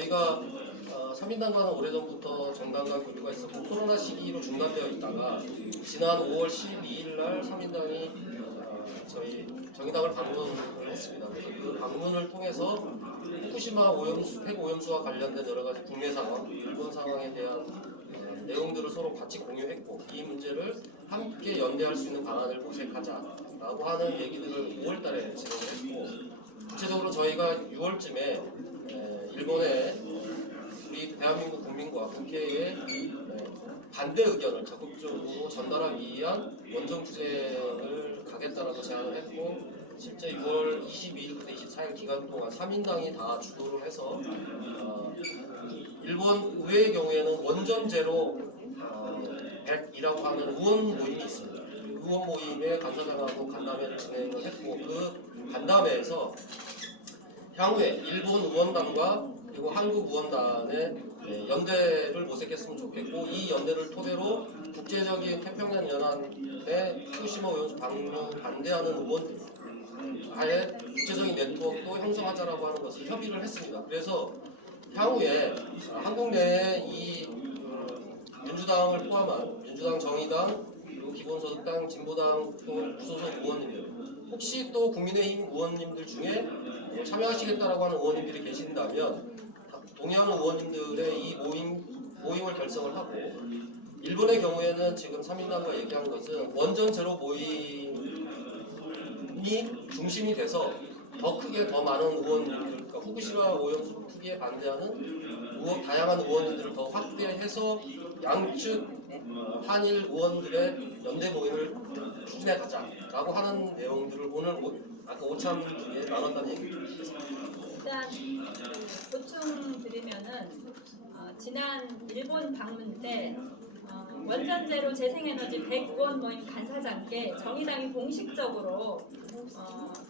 저희가 3인당과는 오래전부터 정당과 교류가 있었고 코로나 시기로 중단되어 있다가 지난 5월 12일 날 3인당이 저희 정의당을 방문을 했습니다. 그래서 그 방문을 통해서 후쿠시마 핵 오염수와 관련된 여러 가지 국내 상황, 일본 상황에 대한 내용들을 서로 같이 공유했고 이 문제를 함께 연대할 수 있는 방안을 모색하자라고 하는 얘기들을 5월 달에 진행을 했고 구체적으로 저희가 6월쯤에 일본의 우리 대한민국 국민과 국회에 반대 의견을 적극적으로 전달하기 위한 원정 투쟁을 가겠다라고 제안을 했고 실제 6월 22일부터 24일 기간 동안 3인당이 다 주도를 해서 일본 의회의 경우에는 원전제로 100이라고 하는 의원 모임이 있습니다. 의원 모임에 간사장하고 간담회를 진행을 했고 그 간담회에서 향후에 일본 의원단과 그리고 한국 의원단의 연대를 모색했으면 좋겠고 이 연대를 토대로 국제적인 태평양 연합의 후쿠시마 오염수 방류 반대하는 의원들 아예 국제적인 네트워크도 형성하자라고 하는 것을 협의를 했습니다. 그래서 향후에 한국 내에 이 민주당을 포함한 민주당, 정의당, 그리고 기본소득당, 진보당 또 무소속 의원님들 혹시 또 국민의힘 의원님들 중에 참여하시겠다라고 하는 의원님들이 계신다면 동의하는 의원님들의 이 모임을 결성을 하고 일본의 경우에는 지금 3인당과 얘기한 것은 원전 제로 모임이 중심이 돼서 더 크게 더 많은 의원님들 그러니까 후쿠시마 오염수 투기에 반대하는 다양한 의원님들을 더 확대해서 양측 한일 의원들의 연대 모임을 추진해 가자라고 하는 내용들을 오늘 아까 오참 중에 나눴다는 얘기입니다. 일단 보충드리면은 지난 일본 방문 때 원전제로 재생에너지 100의원 모임 간사장께 정의당이 공식적으로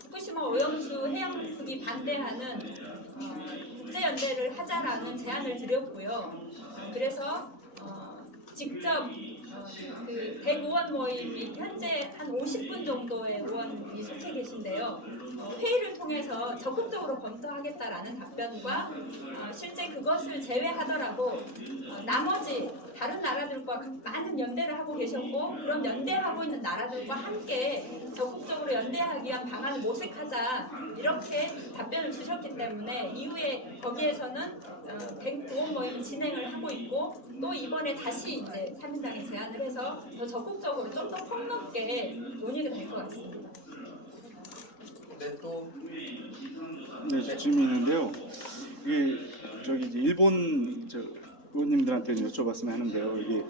후쿠시마 오염수 해양 투기 반대하는 국제연대를 하자라는 제안을 드렸고요. 그래서 직접 그 100의원 모임이 현재 한 50분 정도의 의원이 속해 계신데요. 회의를 통해서 적극적으로 검토하겠다라는 답변과 실제 그것을 제외하더라도 나머지 다른 나라들과 많은 연대를 하고 계셨고 그런 연대하고 있는 나라들과 함께 적극적으로 연대하기 위한 방안을 모색하자 이렇게 답변을 주셨기 때문에 이후에 거기에서는 100의원 모임 진행을 하고 있고 또 이번에 다시 이제 3인당이 제안을 해서 더 적극적으로 좀 더 폭넓게 논의가 될 것 같습니다. 네, 또 질문이 있는데요. 이게 저기 이제 일본 의원님들한테 여쭤봤으면 하는데요. 이게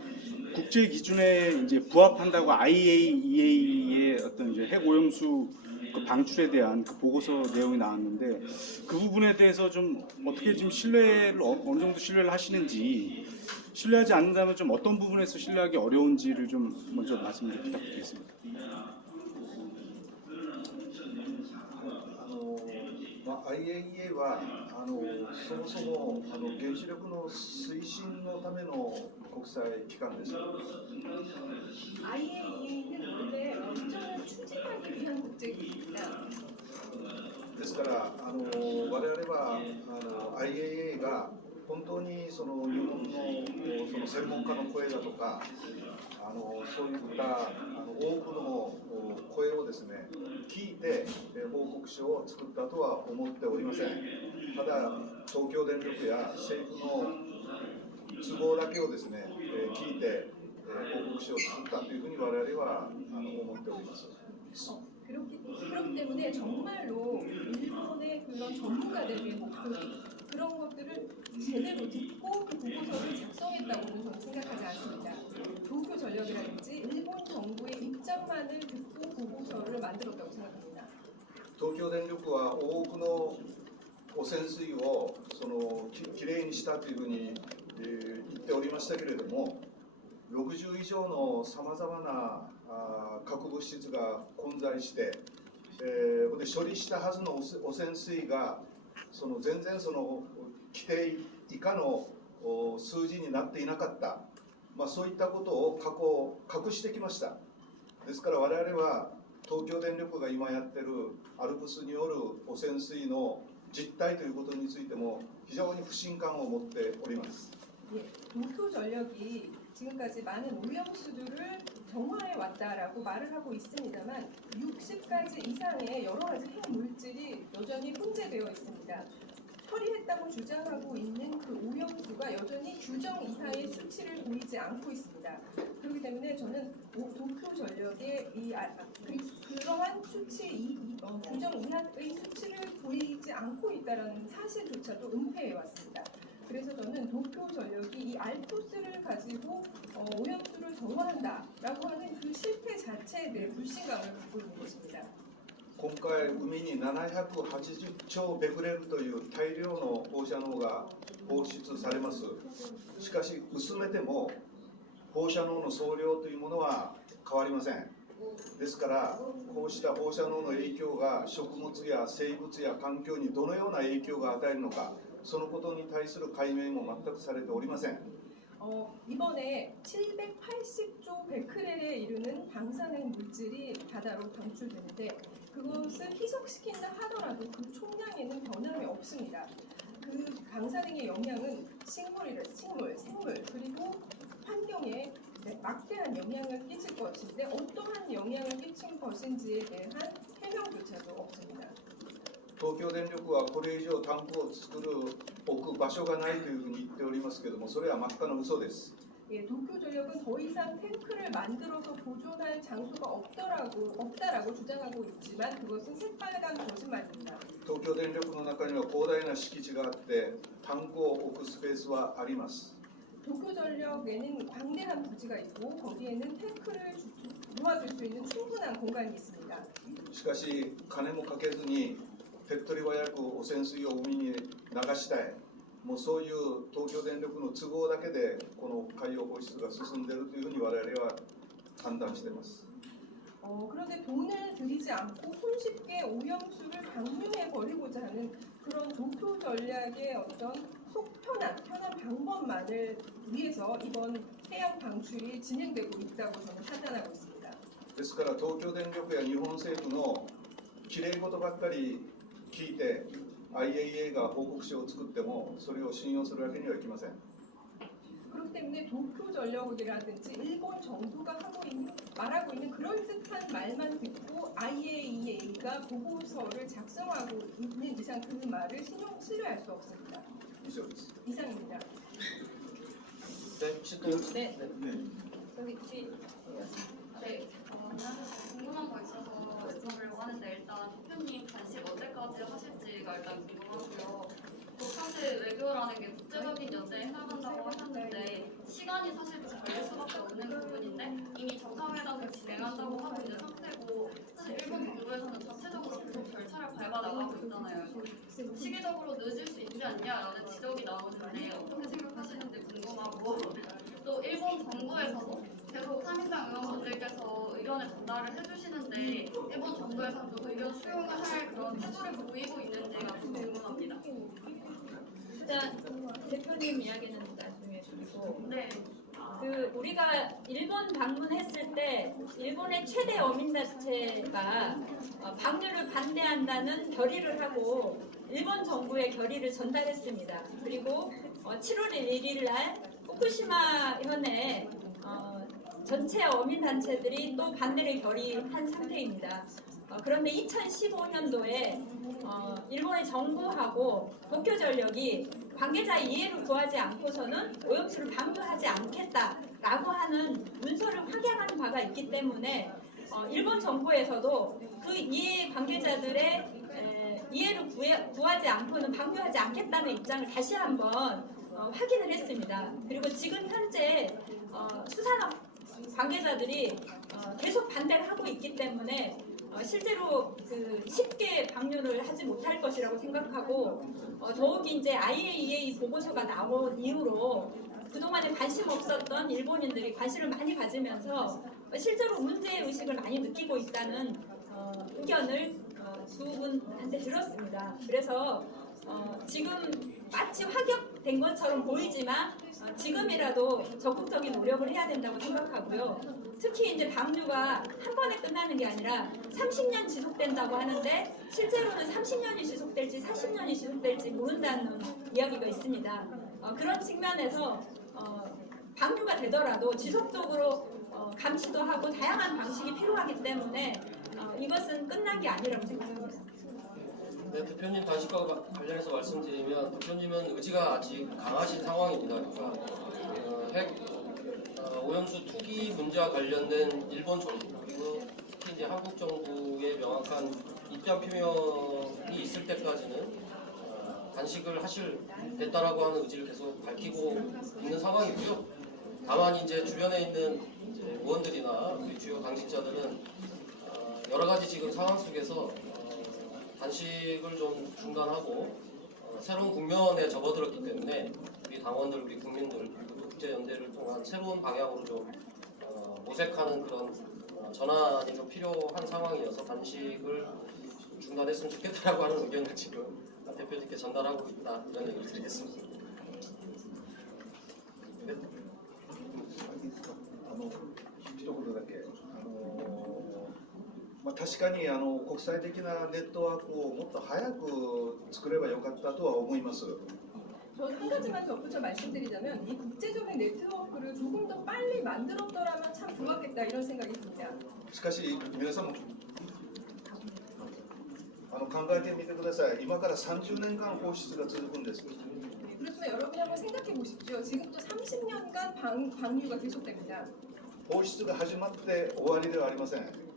국제 기준에 이제 부합한다고 IAEA의 어떤 이제 핵 오염수 그 방출에 대한 그 보고서 내용이 나왔는데 그 부분에 대해서 좀 어떻게 좀 신뢰를 어느 정도 신뢰를 하시는지 신뢰하지 않는다면 좀 어떤 부분에서 신뢰하기 어려운지를 좀 먼저 말씀 좀 부탁드리겠습니다. IAEA はそもそも原子力の推進のための国際機関です。 IAEA는 원래 원전을 추진하기 위한 국제기구입니다. ですから我々はIAEA が本当にその日本のその専門家の声だとかそういった多くの声をですね聞いて報告書を作ったとは思っておりません。ただ東京電力や政府の都合だけをですね聞いて報告書を作ったというふうに我々は思っております。 그렇기 때문에 정말로 일본의 그런 전문가들의 목소리 그런 것들을 제대로 듣고 그 보고서를 작성했다고는 저는 생각하지 않습니다. 도쿄 전력이라든지 일본 정부의 입장만을 듣고 보고서를 만들었다고 생각합니다. 東京電力は多くの汚染水をきれいにしたというふうに言っておりましたけれども60以上のさまざまな核物質が混在して、で処理したはずの汚染水が全然規定以下の数字になっていなかった、そういったことを過去隠してきました。ですから我々は東京電力が今やってるアルプスによる汚染水の実態ということについても非常常に不信感を持っております。 예, 도쿄전력이 지금까지 많은 오염수들을 정화해 왔다라고 말을 하고 있습니다만 60가지 이상의 여러 가지 핵물질이 여전히 혼재되어 있습니다. 처리했다고 주장하고 있는 그 오염수가 여전히 규정 이하의 수치를 보이지 않고 있습니다. 그렇기 때문에 저는 도쿄전력의 그러한 수치 규정 이하의 수치를 보이지 않고 있다는 사실조차도 은폐해 왔습니다. 그래서 저는 도쿄전력이 이 알토스를 가지고 오염수를 정화한다라고 하는 그 실패 자체에 대해 불신감을 갖고 있는 것입니다. 今回海に780兆ベクレルという大量の放射能が放出されます。しかし薄めても放射能の総量というものは変わりません。ですからこうした放射能の影響が食物や生物や環境にどのような影響が与えるのか、そのことに対する解明も全くされておりません。 이번에 780조 베크렐에 이르는 방사능 물질이 바다로 방출되는데 그것을 희석시킨다 하더라도 그 총량에는 변함이 없습니다. 그 방사능의 영향은 생물, 그리고 환경에 막대한 영향을 끼칠 것인데 어떠한 영향을 끼친 것인지에 대한 해명조차도 없습니다. 東京電力はこれ以上タンクを置く場所がないというふうに言っておりますけれども、それは真っ赤な嘘です。 예, 도쿄전력은 더 이상 탱크를 만들어서 보존할 장소가 없다라고 주장하고 있지만 그것은 새빨간 거짓말입니다. 東京電力の中には広大な敷地があってタンクを置くスペースはあります。 도쿄전력에는 광대한 부지가 있고 거기에는 탱크를 놓아줄 수 있는 충분한 공간이 있습니다. しかし金もかけずに手っ取り早く汚染水を海に流したい、もうそういう東京電力の都合だけでこの海洋放出が進んでいるというふうに我々は判断しています。 그런데 돈을 들이지 않고 손쉽게 오염수를 방류해 버리고자 하는 그런 도쿄전략의 어떤 편한 방법만을 위해서 이번 해양 방출이 진행되고 있다고 저는 판단하고 있습니다. ですから東京電力や日本政府のきれい事ばっかり聞いて IAEA が報告書を作ってもそれを信用するわけにはいきません。 그렇기 때문에 도쿄전력이라든지 일본 정부가 말하고 있는 그럴듯한 말만 듣고 IAEA가 보고서를 작성하고 있는 이상 그 말을 신뢰할 수 없습니다. 以上です。 이상입니다. 네, 지금 네. 여기 뒤. 네, 궁금한 거 있어서 여쭤보려고 하는데 일단 대표님 단식 언제까지 하실지가 일단 궁금하고요. 또 사실 외교라는 게 국제적인 연대에 해나간다고 하셨는데 시간이 사실 걸릴 수밖에 없는 부분인데 이미 정상회담을 진행한다고 하고 있는 상태고 사실 일본 정부에서는 전체적으로 계속 절차를 밟아 나가고 있잖아요. 시기적으로 늦을 수 있지 않냐라는 지적이 나오는데 어떻게 생각하시는지 궁금하고 또 일본 정부에서도 계속 상임당 의원분들께서 의견을 전달을 해주시는데 일본 정부에서도 의견 수용을 할 그런 태도를 보이고 있는지가 좀 궁금합니다. 일단 대표님 이야기는 나중에 드리고 네. 우리가 일본 방문했을 때 일본의 최대 어민단체가 방류를 반대한다는 결의를 하고 일본 정부에 결의를 전달했습니다. 그리고 7월 1일 날 후쿠시마 현에 전체 어민단체들이 또 반대를 결의한 상태입니다. 그런데 2015년도에 일본의 정부하고 도쿄전력이 관계자의 이해를 구하지 않고서는 오염수를 방류하지 않겠다라고 하는 문서를 확인한 바가 있기 때문에 일본 정부에서도 그 이해 관계자들의 이해를 구하지 않고는 방류하지 않겠다는 입장을 다시 한번 확인을 했습니다. 그리고 지금 현재 수산업 관계자들이 계속 반대를 하고 있기 때문에 실제로 쉽게 방류를 하지 못할 것이라고 생각하고 더욱이 이제 IAEA 보고서가 나온 이후로 그동안에 관심 없었던 일본인들이 관심을 많이 가지면서 실제로 문제의식을 많이 느끼고 있다는 의견을 두 분한테 들었습니다. 그래서 지금 마치 확역된 것처럼 보이지만 지금이라도 적극적인 노력을 해야 된다고 생각하고요. 특히 이제 방류가 한 번에 끝나는 게 아니라 30년 지속된다고 하는데 실제로는 30년이 지속될지 40년이 지속될지 모른다는 이야기가 있습니다. 그런 측면에서 방류가 되더라도 지속적으로 감시도 하고 다양한 방식이 필요하기 때문에 이것은 끝난 게 아니라고 생각합니다. 네, 대표님 단식과 관련해서 말씀드리면 대표님은 의지가 아직 강하신 상황입니다. 그러니까 핵 오염수 투기 문제와 관련된 일본 정부 그리고 특히 이제 한국 정부의 명확한 입장 표명이 있을 때까지는 단식을 하실겠다라고 하는 의지를 계속 밝히고 있는 상황이고요. 다만 이제 주변에 있는 이제 의원들이나 우리 주요 당직자들은 여러 가지 지금 상황 속에서 단식을 좀 중단하고 새로운 국면에 접어들었기 때문에 우리 당원들, 우리 국민들 그리고 국제연대를 통한 새로운 방향으로 좀 모색하는 그런 전환이 좀 필요한 상황이어서 단식을 중단했으면 좋겠다라고 하는 의견을 지금 대표님께 전달하고 있다 이런 얘기를 드리겠습니다. 네. 一言だけ、確かに国際的なネットワークをもっと早く作ればよかったとは思います。 저는 한 가지만 덧붙여 말씀드리자면 이 국제적인 네트워크를 조금 더 빨리 만들었더라면 참 좋았겠다 이런 생각이 듭니다. しかし皆さんも考えてみてください。今から30年間放出が続くんです。 그렇지만 여러분이 한번 생각해 보십시오. 지금부터 30년간 방류가 계속됩니다. 放出が始まって終わりではありません。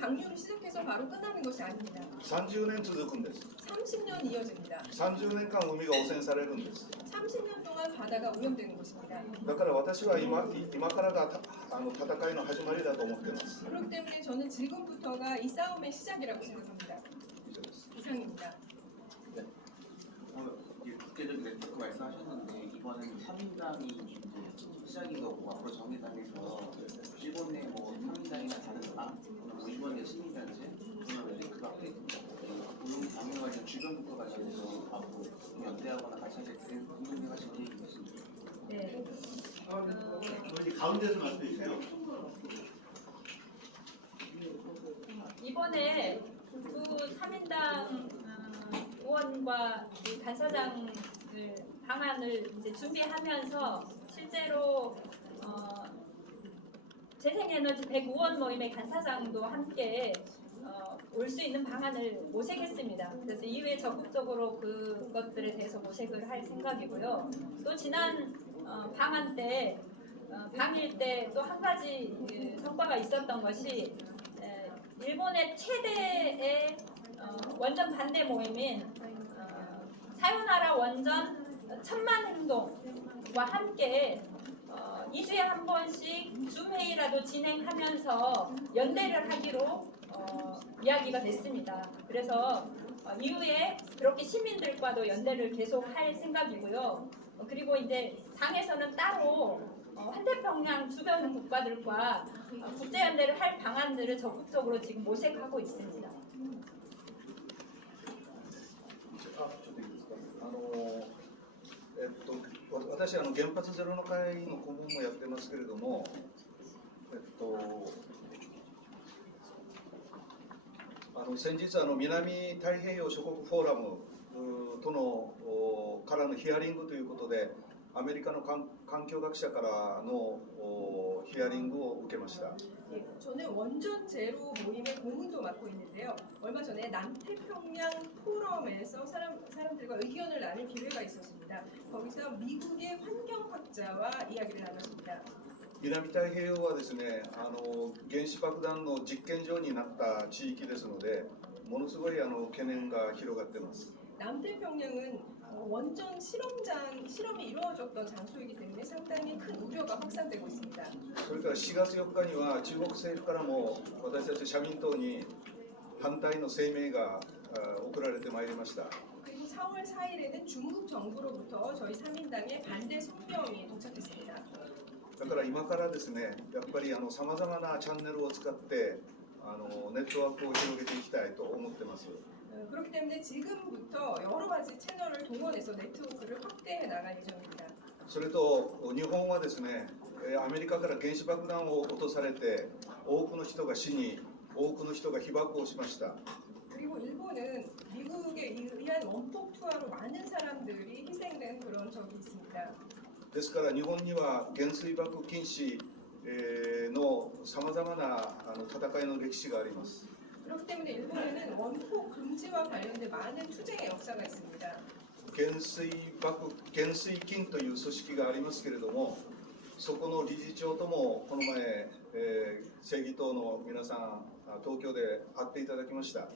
방류를 시작해서 바로 끝나는 것이 아닙니다. 30年続くんです。 30년 이어집니다. 30年間海が汚染されるんです。 30년 동안 바다가 오염되는 것입니다. だから私は今からが戦いの始まりだと思っています。 그렇기 때문에 저는 지금부터가 이 싸움의 시작이라고 생각합니다. 以上です。 이상입니다. 국제적인 네트워크 말씀하셨는데 이번에는 3인당이 이제 시작인 거고 앞으로 정의당에서 일본 내 뭐 3인당이나 다른 당, 뭐 일본 내 시민단체 그러면 이제 그 앞에 오염 방류 관련 주변 국가 관련해서 앞으로 연대하거나 같이 하실 때 공동행하실 계획이 있습니다. 네. 가운데서 말씀해 주세요. 이번에 두 3인당 의원과 간사장을 방안을 이제 준비하면서 실제로 재생에너지 100의원 모임의 간사장도 함께 올 수 있는 방안을 모색했습니다. 그래서 이후에 적극적으로 그것들에 대해서 모색을 할 생각이고요. 또 지난 방안 때 방일 때 또 한 가지 성과가 있었던 것이 일본의 최대의 원전 반대 모임인 사요나라 원전 1000만 행동과 함께 2주에 한 번씩 줌 회의라도 진행하면서 연대를 하기로 이야기가 됐습니다. 그래서 이후에 그렇게 시민들과도 연대를 계속 할 생각이고요. 그리고 이제 당에서는 따로 환태평양 주변 국가들과 국제연대를 할 방안들을 적극적으로 지금 모색하고 있습니다. 私原発ゼロの会の顧問もやってますけれども、先日南太平洋諸国フォーラムとのからのヒアリングということで、アメリカの環境学者からのヒアリングを受けました。 저는 원전 제로 모임의 고문도 맡고 있는데요. 얼마 전에 남태평양 포럼에서 사람들과 의견을 나눌 기회가 있었습니다. 거기서 미국의 환경학자와 이야기를 나눴습니다. 南太平洋はですね、原子爆弾の実験場になった地域ですので、ものすごい懸念が広がっています。 남태평양은 원전 실험이 이루어졌던 장소이기 때문에 상당히 큰 우려가 확산되고 있습니다. それから4月4日には中国政府からも私たち社民党に反対の声明が送られてまいりました。 그리고 4월 4일에는 중국 정부로부터 저희 3인당의 반대 성명이 도착했습니다. だから今からですね、やっぱりさまざまなチャンネルを使ってネットワークを広げていきたいと思ってます。 그렇기 때문에 지금부터 여러 가지 채널을 동원해서 네트워크를 확대해 나갈 예정입니다. それと日本はですね、アメリカから原子爆弾を落とされて多くの人が死に多くの人が被爆をしました。 그리고 일본은 미국에 의한 원폭 투하로 많은 사람들이 희생된 그런 적이 있습니다. ですから日本には原水爆禁止のさまざまな戦いの歴史があります。 그렇기 때문에 일본에는 원폭 금지와 관련된 많은 투쟁의 역사가 있습니다. 原水禁という組織がありますけれども、そこの理事長ともこの前、正義党の皆さん東京で会っていただきました。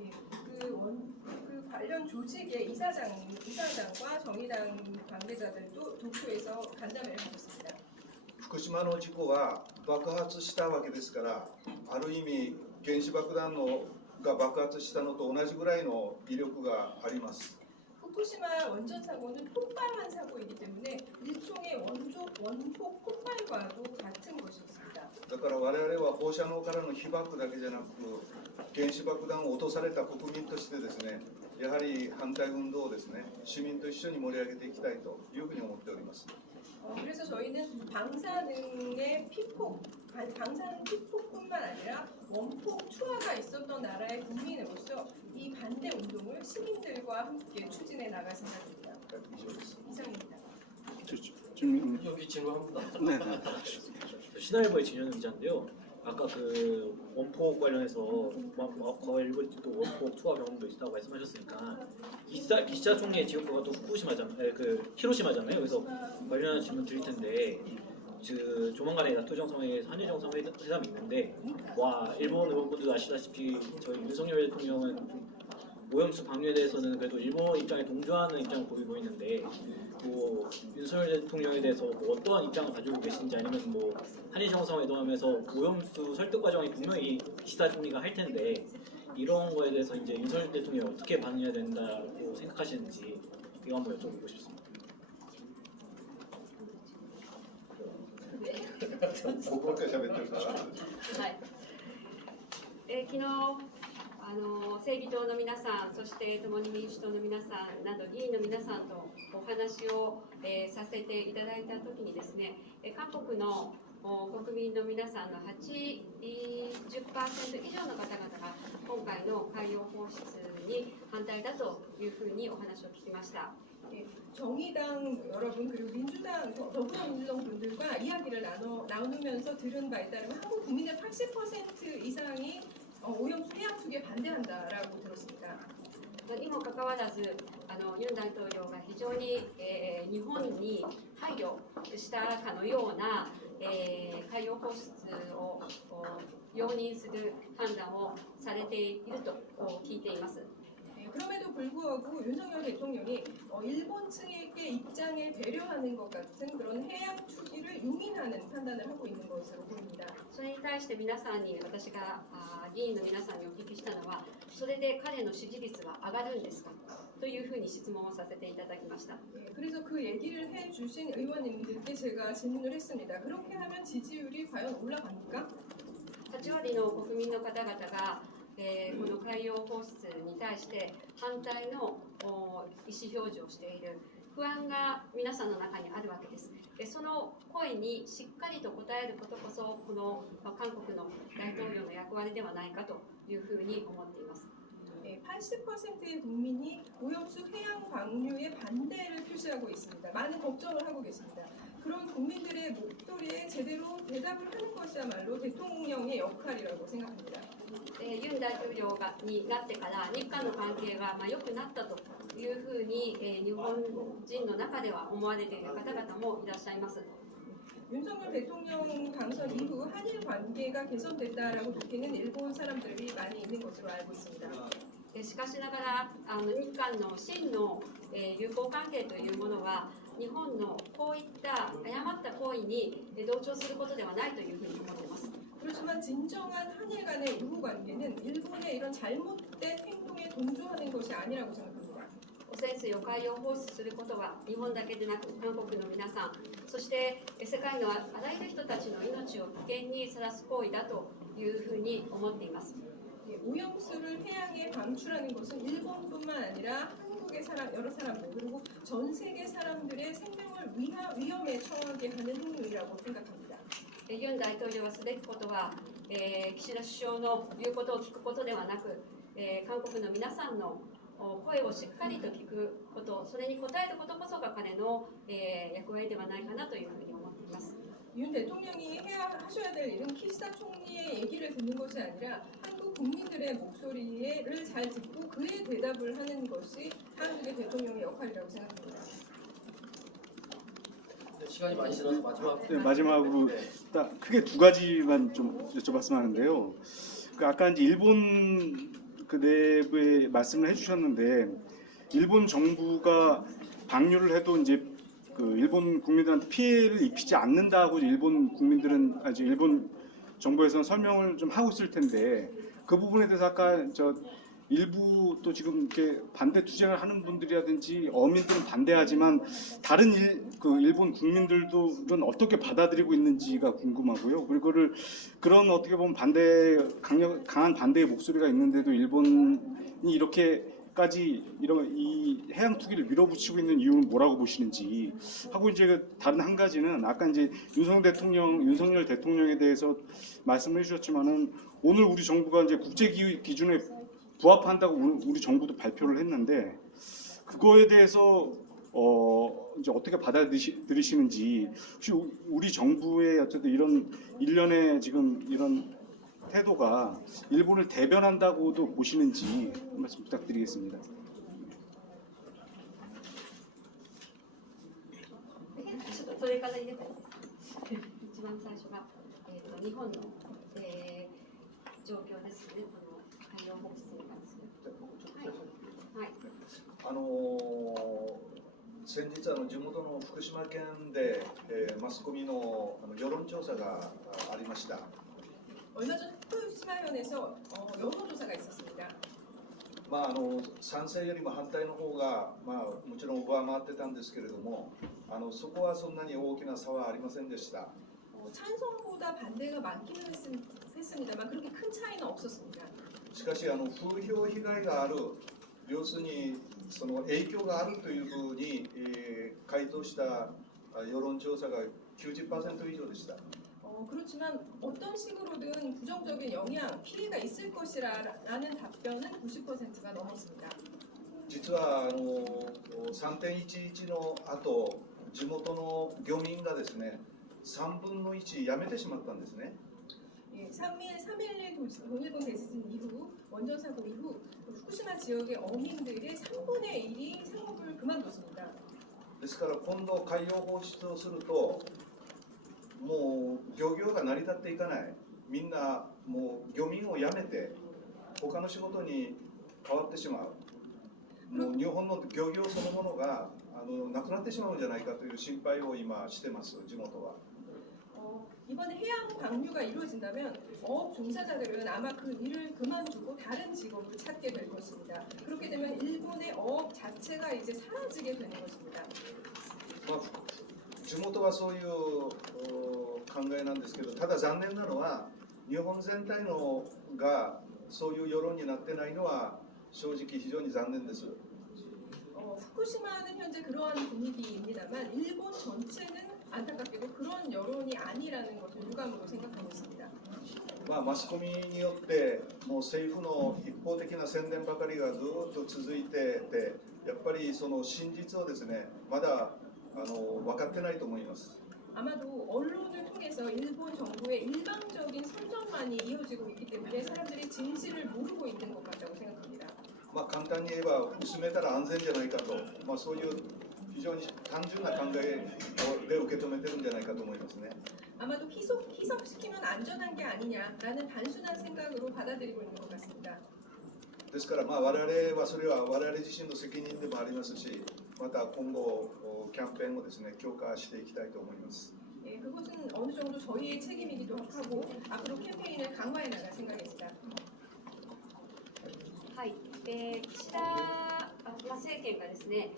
예, 그 관련 조직의 이사장과 정의당 관계자들도 도쿄에서 간담회를 가졌습니다. 福島の事故は爆発したわけですから、ある意味原子爆弾が爆発したのと同じぐらいの威力があります。 후쿠시마 원전 사고는 폭발한 사고이기 때문에 일종의 원폭 폭발과도 같은 것이었습니다. だから我々は放射能からの被爆だけじゃなく、原子爆弾を落とされた国民としてですね、やはり反対運動をですね、市民と一緒に盛り上げていきたいというふうに思っております。 그래서 저희는 방사능의 방사능 피폭뿐만 아니라 원폭 투하가 있었던 나라의 국민으로서 이 반대 운동을 시민들과 함께 추진해 나갈 생각입니다. 以上です。 이상입니다. 질문. 여기 질문 한 분. 네. 신화일보의 진현 기자인데요. 아까 그 원폭 관련해서 거의 일본 또 원폭 투하 경험도 있다고 말씀하셨으니까 기시다 총리의 지역구가 또 후쿠시마잖아요. 그 히로시마잖아요. 그래서 관련한 질문 드릴 텐데 그 조만간에 나토 정상회의 한일 정상회담이 있는데 와 일본 의원분들도 아시다시피 저희 윤석열 대통령은 좀 오염수 방류에 대해서는 그래도 일본 입장에 동조하는 입장을 보이는데 뭐 윤석열 대통령에 대해서 뭐 어떠한 입장을 가지고 계신지 아니면 뭐 한일 정상회담에서 오염수 설득 과정이 분명히 기시다 총리가 할 텐데 이런 거에 대해서 이제 윤석열 대통령이 어떻게 반응해야 된다고 생각하시는지 이거 한번 여쭤보고 싶습니다. 僕ばっかり喋ってるから。はい昨日正義党の皆さん、そして共に民主党の皆さんなど議員の皆さんとお話を、させていただいたときにですね、各国の国民の皆さんの80% 以上の方々が今回の海洋放出に反対だというふうにお話を聞きました。 정의당 여러분 그리고 민주당 더불어민주당 분들과 이야기를 나누면서 들은 바에 따르면 한국 국민의 80% 이상이 오염수 해양 투기에 반대한다라고 들었습니다. にもかかわらずユン大統領が非常に、日本に配慮したかのような、海洋放出を容認する判断をされていると聞いています。 그럼에도 불구하고 윤석열 대통령이 일본 측의 입장에 배려하는 것 같은 그런 해양 투기를 용인하는 판단을 하고 있는 것으로 보입니다. それに対して皆さんに私が議員の皆さんにお聞きしたのはそれで彼の支持率は上がるんですかというふうに質問をさせていただきました。 그래서 그 얘기를 해주신 의원님들께 제가 질문을 했습니다. 그렇게 하면 지지율이 과연 올라갑니까? 8割の国民の方々がこの海洋放出に対して反対の意思表示をしている不安が皆さんの中にあるわけです。その声にしっかりと応えることこそこの韓国の大統領の役割ではないかというふうに思っています。 80%의 국민이 오염수 해양 방류에 반대를 표시하고 있습니다. 많은 걱정을 하고 계십니다. 그런 국민들의 목소리에 제대로 대답을 하는 것이야말로 대통령의 역할이라고 생각합니다. ユン大統領になってから日韓の関係が良くなったというふうに日本人の中では思われている方々もいらっしゃいます。 윤석열 대통령 당선 이후 한일 관계가 개선됐다라고 느끼는 일본 사람들이 많이 있는 것으로 알고 있습니다. しかしながら日韓の真の友好関係というものは日本のこういった誤った行為に同調することではないというふうに思っています。 그렇지만 진정한 한일 간의 우호 관계는 일본의 이런 잘못된 행동에 동조하는 것이 아니라고 생각합니다. 汚染水を海洋放出することは日本だけでなく韓国の皆さんそして世界のあらゆる人たちの命を危険にさらす行為だというふうに思っています。 오염수를 해양에 방출하는 것은 일본뿐만 아니라 한국의 한국의 사람, 여러 사람들 그리고 전 세계 사람들의 생명을 위험에 처하게 하는 행위라고 생각합니다. ユン大統領はすべきことは、岸田首相の言うことを聞くことではなく、韓国の皆さんの声をしっかりと聞くこと、それに応えることこそが彼の、役割ではないかなというふうに思っています。 윤 대통령이 하셔야 될 일은 키시다 총리의 얘기를 듣는 것이 아니라 한국 국민들의 목소리를 잘 듣고 그에 대답을 하는 것이 한국의 대통령의 역할이라고 생각합니다. 네, 시간이 많이 지나서 마지막. 네, 마지막으로 네. 딱 크게 두 가지만 좀 여쭤봤으면 하는데요. 그 아까 이제 일본 그 내부에 말씀을 해주셨는데 일본 정부가 방류를 해도 이제 그 일본 국민들한테 피해를 입히지 않는다고 일본 국민들은 아주 일본 정부에서는 설명을 좀 하고 있을 텐데 그 부분에 대해서 아까 저 일부 또 지금 이렇게 반대 투쟁을 하는 분들이라든지 어민들은 반대하지만 다른 일본 국민들도 이런 어떻게 받아들이고 있는지가 궁금하고요. 그리고 그런 어떻게 보면 강한 반대의 목소리가 있는데도 일본이 이렇게까지 이 해양 투기를 밀어붙이고 있는 이유는 뭐라고 보시는지 하고 이제 다른 한 가지는 아까 이제 윤석열 대통령에 대해서 말씀을 해주셨지만은 오늘 우리 정부가 이제 국제 기준에 부합한다고 우리 정부도 발표를 했는데 그거에 대해서 이제 어떻게 받아들이시는지 혹시 우리 정부의 어쨌든 이런 일련의 지금 이런 태도가 일본을 대변한다고도 보시는지 한 말씀 부탁드리겠습니다. ちょっとそれから入れたい。一番最初が、日本の、状況ですね。この海洋放出に関する。はい。先日地元の福島県で、マスコミの世論調査がありました。 얼마 전福島현에서 여론조사가 있었습니다. 賛成よりも反対の方が、もちろん上回ってたんですけれども、そこはそんなに大きな差はありませんでした。 찬성보다 반대가 많기는 했습니다만 그렇게 큰 차이는 없었습니다. しかし風評被害がある、要するにその影響があるというふうに、回答した世論調査が 90% 以上でした。 그렇지만 어떤 식으로든 부정적인 영향, 피해가 있을 것이라는 답변은 90%가 넘었습니다. 実は3.11 の後、地元の漁民がですね、3分の1やめてしまったんですね。 3.11 동일본 대지진 이후, 원전 사고 이후 후쿠시마 지역의 어민들의 3분의 1이 상업을 그만뒀습니다. ですから今度海洋放出をすると、もう漁業が成り立っていかない、みんなもう漁民を辞めて他の仕事に変わってしまう、もう日本の漁業そのものがなくなってしまうんじゃないかという心配を今してます、地元は。 이번에 해양 방류가 이루어진다면 어업 종사자들은 아마 그 일을 그만두고 다른 직업을 찾게 될 것입니다. 그렇게 되면 일본의 어업 자체가 이제 사라지게 되는 것입니다. 地元はそういう考えなんですけど、ただ残念なのは日本全体のがそういう世論になってないのは正直非常に残念です。 후쿠시마는 현재 그러한 분위기입니다만 일본 전체는 안타깝게도 그런 여론이 아니라는 것을 유감으로 생각하고 있습니다. マスコミによってもう政府の一方的な宣伝ばかりがずっと続いてて、やっぱりその真実をですね、まだ分かってないと思います。 아마도 언론을 통해서 일본 정부의 일방적인 선전만이 이어지고 있기 때문에 사람들이 진실을 모르고 있는 것 같다고 생각합니다. 簡単に言えば薄めたら安全じゃないかと、そういう非常に単純な考えで受け止めてるんじゃないかと思いますね。 아마도 희석시키면 안전한 게 아니냐라는 단순한 생각으로 받아들이고 있는 것 같습니다. ですから我々はそれは我々自身の責任でもありますし、また今後キャンペーンをですね強化していきたいと思います。 그것은 어느 정도 저희의 책임이기도 하고 앞으로 캠페인을 강화해 나갈 생각입니다. はい、岸田政権がですね、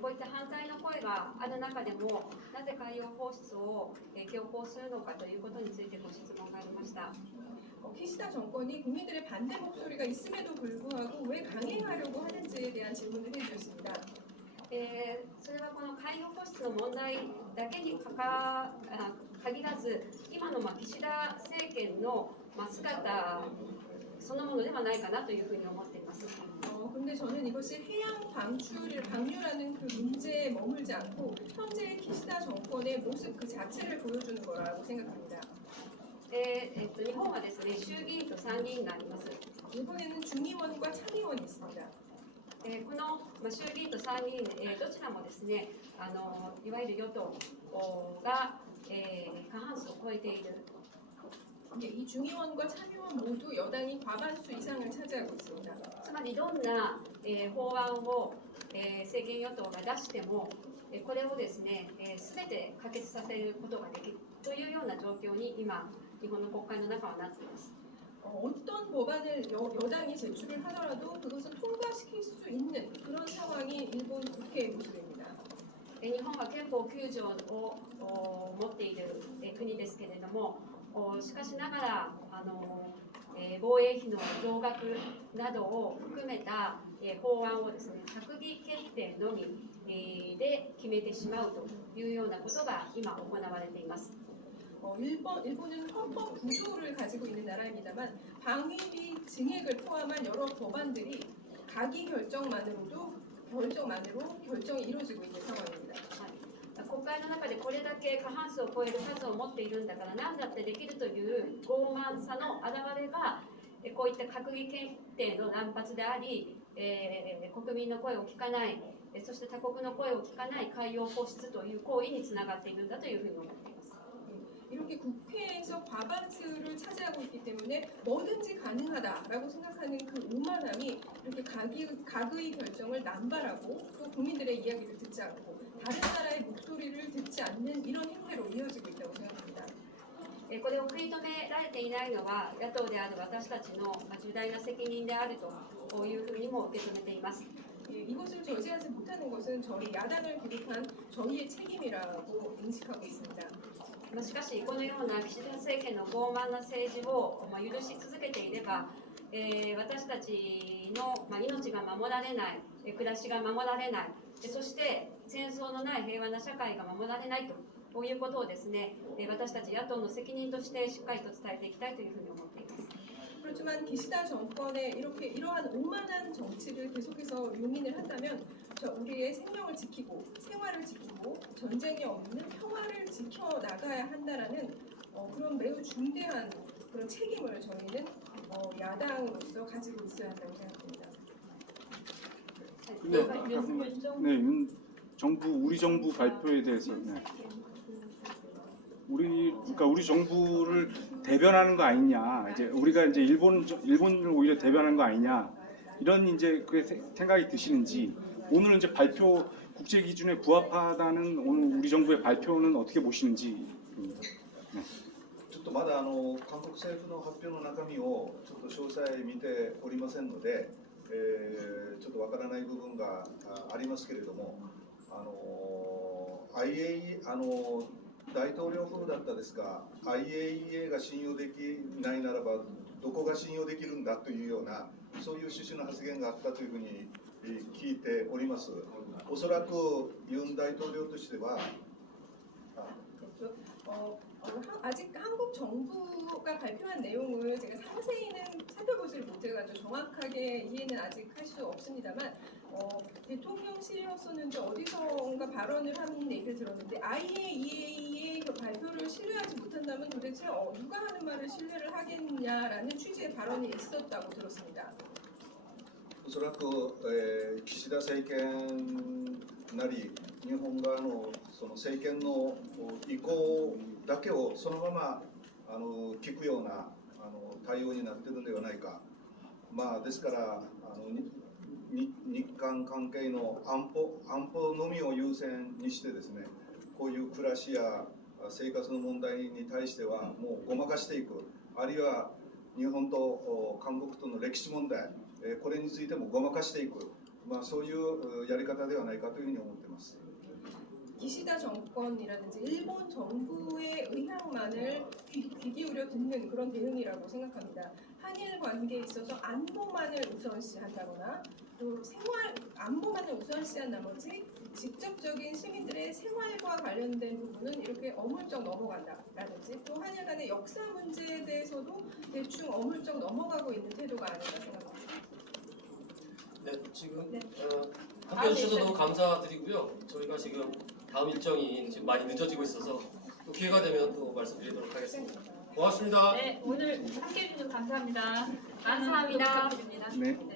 こういった反対の声がある中でも、なぜ海洋放出を強行するのかということについてご質問がありました。 기시다 정권이 국민들의 반대 목소리가 있음에도 불구하고 왜 강행하려고 하는지에 대한 질문을 해주셨습니다. それはこの海洋放出の問題だけに限らず、今の岸田政権の姿そのものではないかなというふうに思っています。 근데 저는 이것이 해양 방류라는 그 문제에 머물지 않고 현재의 기시다 정권의 모습 그 자체를 보여주는 거라고 생각합니다. 日本はですね、衆議院と参議院があります。 일본에는 중의원과 참의원이 있습니다. この衆議院と参議院、どちらもですね、いわゆる与党が過半数を超えている。 이 중의원과 참의원 모두 여당이 과반수 이상을 차지하고 있습니다. つまりどんな法案を政権与党が出しても、これをですね、すべて可決させることができるというような状況に今、日本の国会の中はなっています。 어떤 법안을 여당이 제출을 하더라도 그것을 통과시킬 수 있는 그런 상황이 일본 국회의 모습입니다. 日本は憲法9条を持っている国ですけれども、しかしながら防衛費の増額などを含めた法案をですね、閣議決定のみで決めてしまうというようなことが今行われています。 일본은 헌법 구조를 가지고 있는 나라입니다만 방위비 증액을 포함한 여러 법안들이 가기 결정만으로 결정이 이루어지고 있는 상황입니다. 国会の中でこれだけ過半数を超える数を持っているんだから何だってできるという傲慢さの表れがこういった閣議決定の乱発であり、国民の声を聞かない、そして他国の声を聞かない海洋放出という行為につながっているんだというふうに思っています。 이렇게 국회에서 과반수를 차지하고 있기 때문에 뭐든지 가능하다라고 생각하는 그 오만함이 이렇게 각의 결정을 남발하고 또 국민들의 이야기를 듣지 않고 다른 나라의 목소리를 듣지 않는 이런 행태로 이어지고 있다고 생각합니다. これを食い止められていないのは野党である私たちの重大な責任であるというふうにも受け止めています。 이것을 저지하지 못하는 것은 저희 야당을 비롯한 저희의 책임이라고 인식하고 있습니다. しかしこのような岸田政権の傲慢な政治を許し続けていれば、私たちの命が守られない、暮らしが守られない、そして戦争のない平和な社会が守られないということをですね、私たち野党の責任としてしっかりと伝えていきたいというふうに思っています。 그렇지만 기시다 정권의 이러한 오만한 정치를 계속해서 용인을 한다면 우리의 생명을 지키고 생활을 지키고 전쟁이 없는 평화를 지켜나가야 한다라는 그런 매우 중대한 그런 책임을 저희는 야당으로서 가지고 있어야 한다고 생각합니다. 근데 아까 정부 우리 정부 발표에 대해서 우리 정부를 대변하는 거 아니냐, 이제 우리가 이제 일본을 오히려 대변하는 거 아니냐, 이런 이제 그 생각이 드시는지, 오늘 이제 발표 국제 기준에 부합하다는 오늘 우리 정부의 발표는 어떻게 보시는지. ちょっとまだ韓国政府の発表の中身をちょっと詳細見ておりませんので、ちょっとわからない部分がありますけれども、大統領府だったですが、IAEA が信用できないならばどこが信用できるんだというような、そういう趣旨の発言があったというふうに聞いております。おそらくユン大統領としては 아직 한국 정부가 발표한 내용을 제가 상세히는 살펴보지를 못해가지고 정확하게 이해는 아직 할 수 없습니다만 대통령실이었었는지 어디선가 발언을 하는 얘기를 들었는데 IAEA의 그 발표를 신뢰하지 못한다면 도대체 누가 하는 말을 신뢰를 하겠냐라는 취지의 발언이 있었다고 들었습니다. おそらく、岸田政権なり日本側のその政権の意向だけをそのまま聞くような対応になっているのではないか。ですから日韓関係の安保のみを優先にしてですね、こういう暮らしや生活の問題に対してはもうごまかしていく、あるいは日本と韓国との歴史問題、これについてもごまかしていく、まあ、そういうやり方ではないかというふうに思っています。 기시다 정권이라든지 일본 정부의 의향만을 귀 기울여 듣는 그런 대응이라고 생각합니다. 한일 관계에 있어서 안보만을 우선시한다거나 또 안보만을 우선시한 나머지 직접적인 시민들의 생활과 관련된 부분은 이렇게 어물쩍 넘어간다라든지 또 한일 간의 역사 문제에 대해서도 대충 어물쩍 넘어가고 있는 태도가 아닌가 생각합니다. 네, 지금 네. 함께 해주셔서 너무 감사드리고요. 저희가 지금 다음 일정이 지금 많이 늦어지고 있어서 또 기회가 되면 또 말씀드리도록 하겠습니다. 고맙습니다. 네, 오늘 함께 해주셔서 감사합니다. 감사합니다. 부탁드립니다. 네.